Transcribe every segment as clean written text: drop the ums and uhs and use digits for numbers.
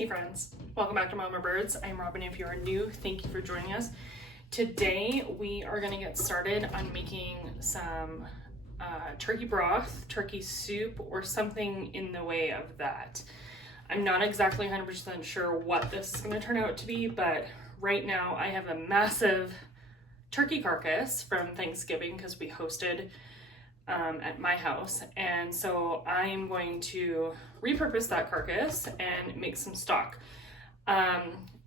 Hey friends, welcome back to Mama Birds. I'm Robin. If you are new, thank you for joining us. Today we are going to get started on making some turkey broth, turkey soup, or something in the way of that. I'm not exactly 100% sure what this is going to turn out to be, but right now I have a massive turkey carcass from Thanksgiving because we hosted at my house, and so I'm going to repurpose that carcass and make some stock.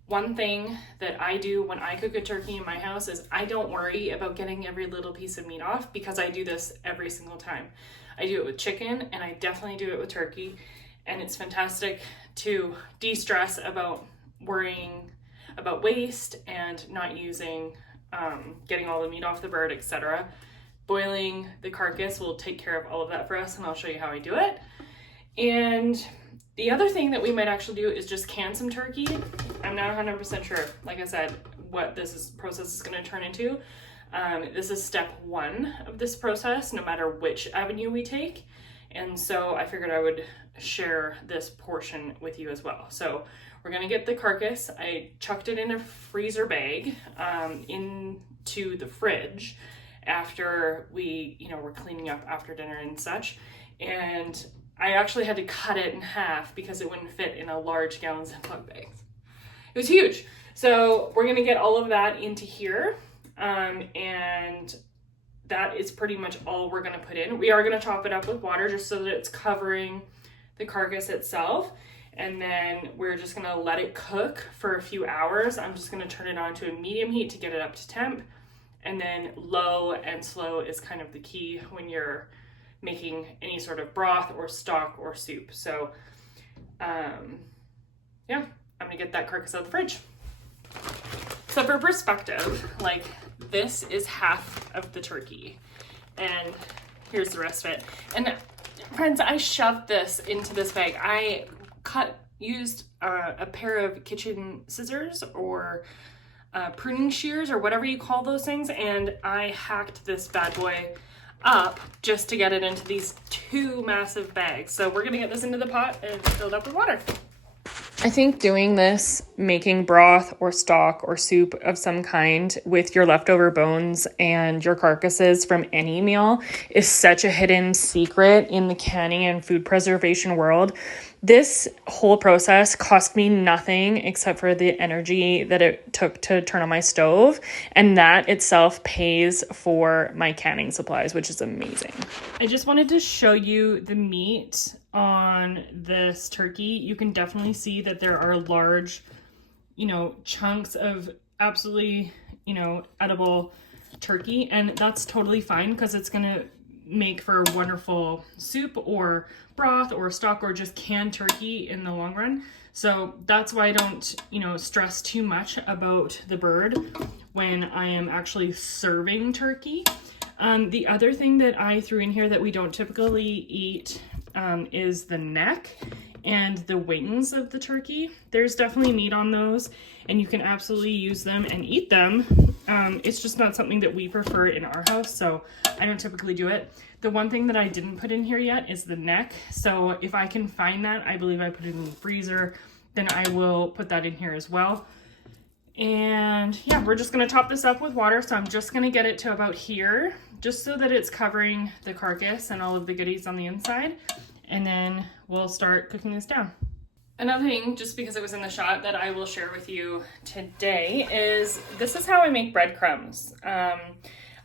One thing that I do when I cook a turkey in my house is I don't worry about getting every little piece of meat off because I do this every single time. I do it with chicken and I definitely do it with turkey, and it's fantastic to de-stress about worrying about waste and not using getting all the meat off the bird, etc. Boiling the carcass will take care of all of that for us, and I'll show you how I do it. And the other thing that we might actually do is just can some turkey. I'm not 100% sure, like I said, what this process is going to turn into. This is step one of this process, no matter which avenue we take. And so I figured I would share this portion with you as well. So we're going to get the carcass. I chucked it in a freezer bag into the fridge after we, were cleaning up after dinner and such. And I actually had to cut it in half because it wouldn't fit in a large gallon Ziploc bag. It was huge. So we're gonna get all of that into here. And that is pretty much all we're gonna put in. We are gonna top it up with water just so that it's covering the carcass itself. And then we're just gonna let it cook for a few hours. I'm just gonna turn it on to a medium heat to get it up to temp. And then low and slow is kind of the key when you're making any sort of broth or stock or soup. So yeah, I'm gonna get that carcass out of the fridge. So for perspective, like this is half of the turkey and here's the rest of it. And friends, I shoved this into this bag. I used a pair of kitchen scissors or pruning shears or whatever you call those things, and I hacked this bad boy up just to get it into these two massive bags. So we're gonna get this into the pot and fill it up with water. I think doing this, making broth or stock or soup of some kind with your leftover bones and your carcasses from any meal is such a hidden secret in the canning and food preservation world. This whole process cost me nothing except for the energy that it took to turn on my stove, and that itself pays for my canning supplies, which is amazing. I just wanted to show you the meat on this turkey. You can definitely see that there are large, chunks of absolutely, edible turkey, and that's totally fine because it's gonna make for a wonderful soup or broth or stock or just canned turkey in the long run. So that's why I don't, stress too much about the bird when I am actually serving turkey. The other thing that I threw in here that we don't typically eat is the neck and the wings of the turkey. There's definitely meat on those and you can absolutely use them and eat them. It's just not something that we prefer in our house, so I don't typically do it. The one thing that I didn't put in here yet is the neck. So if I can find that, I believe I put it in the freezer, then I will put that in here as well. And yeah, we're just gonna top this up with water. So I'm just gonna get it to about here, just so that it's covering the carcass and all of the goodies on the inside. And then we'll start cooking this down. Another thing, just because it was in the shot, that I will share with you today is this is how I make breadcrumbs.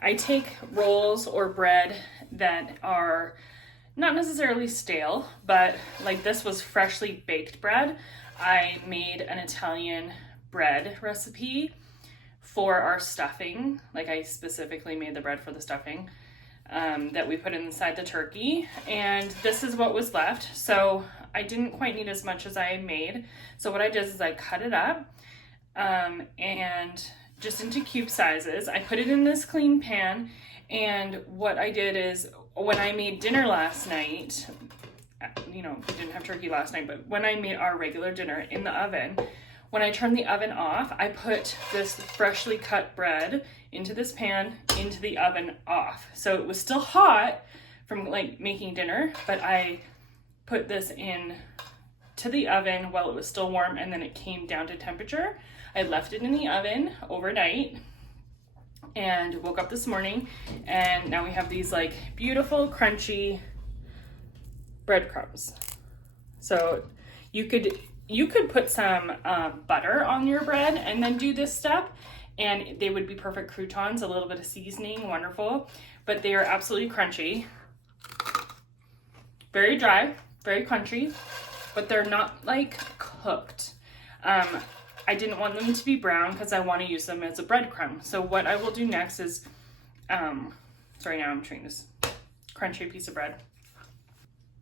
I take rolls or bread that are not necessarily stale, but like this was freshly baked bread. I made an Italian bread recipe for our stuffing. Like I specifically made the bread for the stuffing that we put inside the turkey, and this is what was left. So I didn't quite need as much as I made. So what I did is I cut it up and just into cube sizes. I put it in this clean pan, and what I did is when I made dinner last night, we didn't have turkey last night, but when I made our regular dinner in the oven, when I turned the oven off, I put this freshly cut bread into this pan, into the oven off. So it was still hot from like making dinner, but I put this in to the oven while it was still warm, and then it came down to temperature. I left it in the oven overnight and woke up this morning, and now we have these like beautiful crunchy breadcrumbs. So you could put some butter on your bread and then do this step, and they would be perfect croutons. A little bit of seasoning, wonderful, but they are absolutely crunchy. Very dry, very crunchy, but they're not like cooked. I didn't want them to be brown because I want to use them as a breadcrumb. So what I will do next is, sorry, now I'm chewing this crunchy piece of bread.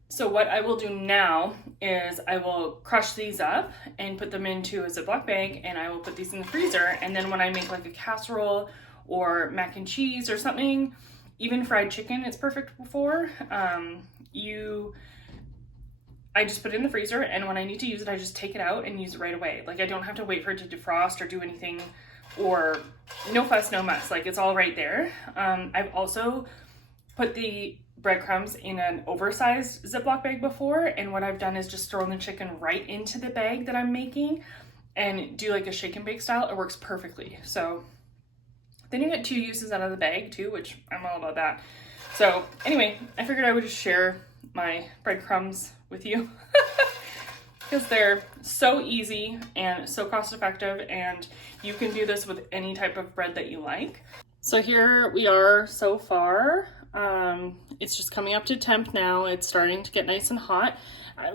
So what I will do now is I will crush these up and put them into a Ziploc bag, and I will put these in the freezer. And then when I make like a casserole or mac and cheese or something, even fried chicken, it's perfect for, I just put it in the freezer, and when I need to use it, I just take it out and use it right away. Like, I don't have to wait for it to defrost or do anything, or no fuss, no muss. Like, it's all right there. I've also put the breadcrumbs in an oversized Ziploc bag before, and what I've done is just throw the chicken right into the bag that I'm making and do like a shake and bake style. It works perfectly. So then you get 2 uses out of the bag too, which I'm all about that. So anyway, I figured I would just share my breadcrumbs with you because they're so easy and so cost effective, and you can do this with any type of bread that you like. So here we are so far. It's just coming up to temp now. It's starting to get nice and hot.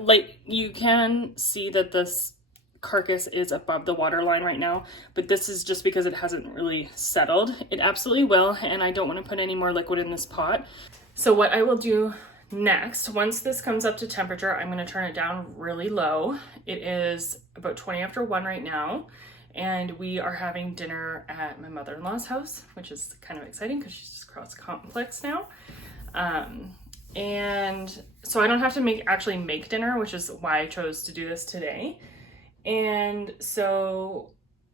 Like, you can see that this carcass is above the water line right now, but this is just because it hasn't really settled. It absolutely will, and I don't want to put any more liquid in this pot. So what I will do next, once this comes up to temperature, I'm going to turn it down really low. It is about 20 after 1 right now, and we are having dinner at my mother-in-law's house, which is kind of exciting because she's just across the complex now. And so I don't have to actually make dinner, which is why I chose to do this today. And so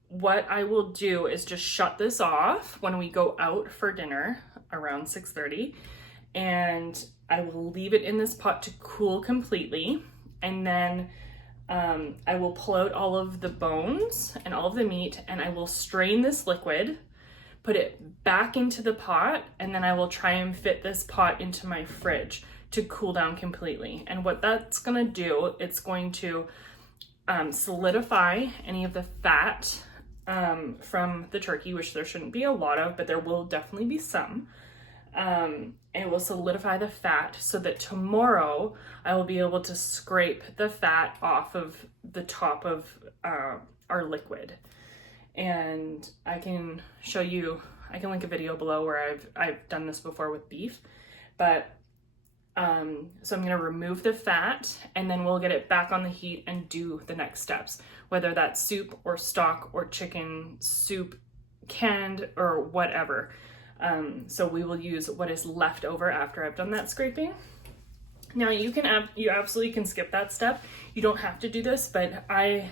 what I will do is just shut this off when we go out for dinner around 6:30, and I will leave it in this pot to cool completely, and then I will pull out all of the bones and all of the meat, and I will strain this liquid, put it back into the pot, and then I will try and fit this pot into my fridge to cool down completely. And what that's gonna do, it's going to solidify any of the fat from the turkey, which there shouldn't be a lot of, but there will definitely be some. And it will solidify the fat so that tomorrow I will be able to scrape the fat off of the top of our liquid. And I can show you, I can link a video below where I've done this before with beef, but so I'm gonna remove the fat, and then we'll get it back on the heat and do the next steps, whether that's soup or stock or chicken soup, canned or whatever. So we will use what is left over after I've done that scraping. Now you absolutely can skip that step. You don't have to do this, but I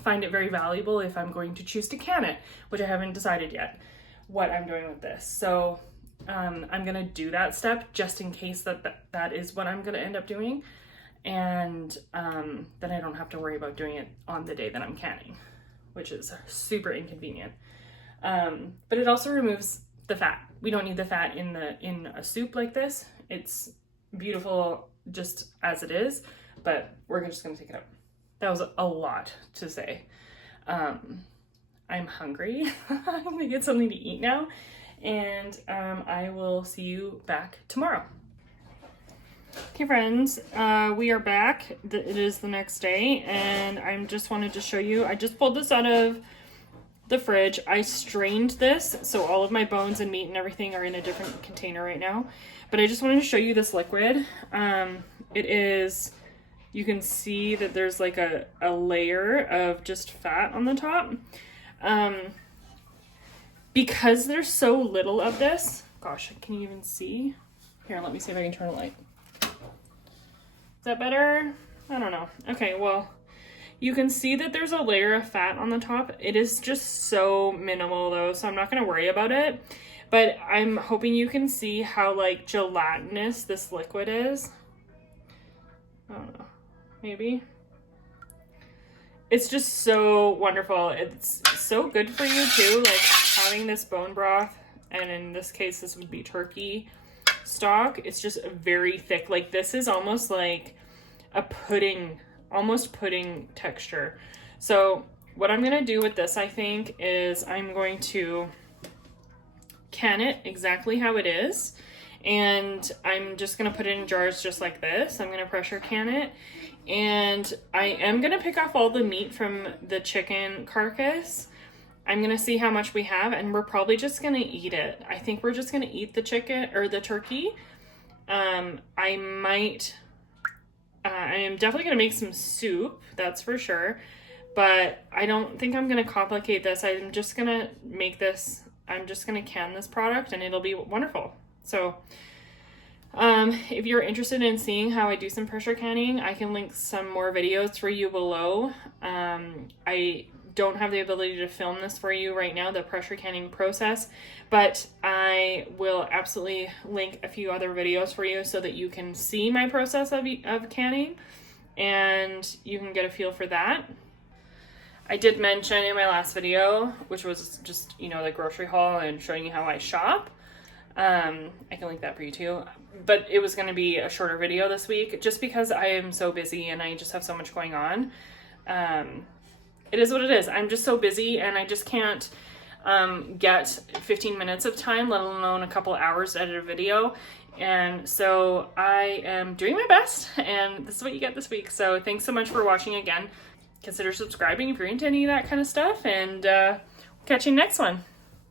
find it very valuable if I'm going to choose to can it, which I haven't decided yet what I'm doing with this. So I'm gonna do that step just in case that is what I'm gonna end up doing, and then I don't have to worry about doing it on the day that I'm canning, which is super inconvenient. But it also removes the fat. We don't need the fat in a soup like this. It's beautiful just as it is, but we're just gonna take it out. That was a lot to say. I'm hungry. I'm gonna get something to eat now, and I will see you back tomorrow. Okay friends, we are back. It is the next day, and I just wanted to show you, I just pulled this out of the fridge. I strained this, so all of my bones and meat and everything are in a different container right now, but I just wanted to show you this liquid. It is, you can see that there's like a layer of just fat on the top. Because there's so little of this, gosh, can you even see? Here, let me see if I can turn a light. Is that better? I don't know. Okay, well, you can see that there's a layer of fat on the top. It is just so minimal though, so I'm not gonna worry about it. But I'm hoping you can see how like gelatinous this liquid is. I don't know, maybe. it's just so wonderful. It's so good for you too, like having this bone broth, and in this case this would be turkey stock. It's just very thick. Like this is almost like a pudding, almost pudding texture. So what I'm gonna do with this, I think, is I'm going to can it exactly how it is, and I'm just gonna put it in jars just like this. I'm gonna pressure can it, and I am gonna pick off all the meat from the chicken carcass. I'm gonna see how much we have, and we're probably just gonna eat it. I think we're just gonna eat the chicken or the turkey. I am definitely gonna make some soup, that's for sure, but I don't think I'm gonna complicate this. I'm just gonna make this, I'm just gonna can this product and it'll be wonderful. So if you're interested in seeing how I do some pressure canning, I can link some more videos for you below. I don't have the ability to film this for you right now, the pressure canning process, but I will absolutely link a few other videos for you so that you can see my process of canning and you can get a feel for that. I did mention in my last video, which was just, you know, the grocery haul and showing you how I shop. I can link that for you too, but it was going to be a shorter video this week just because I am so busy and I just have so much going on. It is what it is. I'm just so busy and I just can't get 15 minutes of time, let alone a couple hours to edit a video. And so I am doing my best, and this is what you get this week. So thanks so much for watching again. Consider subscribing if you're into any of that kind of stuff, and catch you next one.